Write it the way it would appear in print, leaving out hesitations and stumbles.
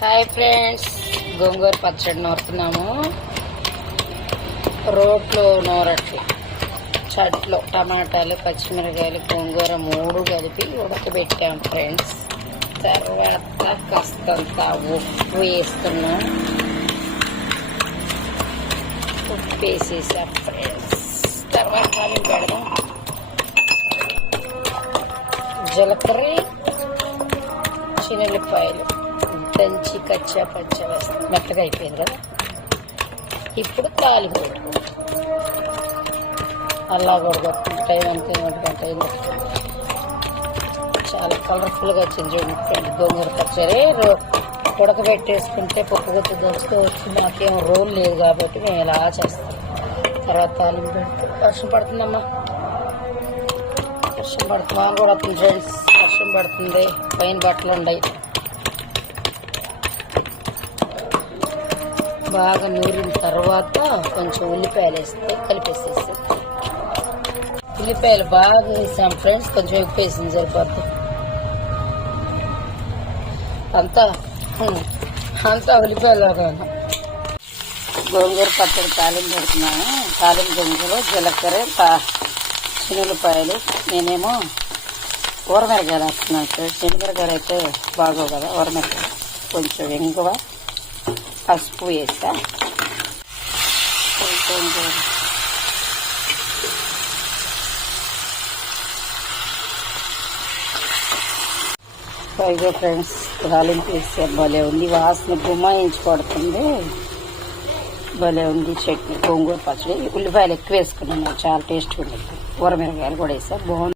Hi friends, గోంగూర పచ్చడి నూరుతున్నాము. రోట్లో నూరట్లు చట్లో టమాటాలు, పచ్చిమిరకాయలు, గోంగూర 3 కలిపి ఉడకబెట్టాము ఫ్రెండ్స్. తర్వాత కాస్తంత ఉప్పు వేస్తున్నాం. ఉప్పు వేసేసాం ఫ్రెండ్స్. తర్వాత పెడదాం జీలకర్ర, చిన్నపాయలు దంచి కచ్చా పచ్చా వేస్తాం. మెత్తగా అయిపోయింది కదా. ఇప్పుడు తాలింపు పెట్టుకుంటాం. అలా ఉడకొస్తుంది. టైం అంతా 1 గంట అయింది. చాలా కలర్ఫుల్గా వచ్చింది చూడండి. గోంగూర పచ్చడి ఉడకబెట్టేసుకుంటే పప్పు గుత్తి దంచుకోవచ్చు. మాకేం రోల్ లేదు కాబట్టి మేము ఇలా చేస్తాం. తర్వాత తాలింపు పెట్టుకుంటాం. వర్షం పడుతుందమ్మా, వర్షం పడుతుందా కూడా వస్తుంది ఫ్రెండ్స్. వర్షం పడుతుంది, పైన బట్టలు ఉన్నాయి. బాగా నూరిన తర్వాత కొంచెం ఉల్లిపాయలు వేస్తే కలిపేసేసి, ఉల్లిపాయలు బాగా వేసాం ఫ్రెండ్స్. కొంచెం ఉప్పు వేసింది సరిపోద్ది. అంతా ఉల్లిపాయలాగా గోంగూర పచ్చడి తాలింపు పెడుతున్నాను. తాలింపు గోంగూర, జీలకర్ర, చిన్నులపాయలు. నేనేమో ఊరమిరకాయలు వేస్తున్నాను ఫ్రెండ్స్. చిన్నమిరకాయలు అయితే బాగోవు కదా. ఊరమిరకాయ కొంచెం ఇంగువ, పసుపు వేస్తా. పైగా ఫ్రెండ్స్ తాలింపు వేస్తే భలే ఉంది. వాసన గుమ్మాయించి పడుతుంది. భలే ఉంది చట్నీ. గోంగూర పచ్చడి. ఉల్లిపాయలు ఎక్కువ వేసుకున్నాను, చాలా టేస్ట్గా ఉంది. ఊరమిరకాయలు కూడా వేసా, బాగుంది.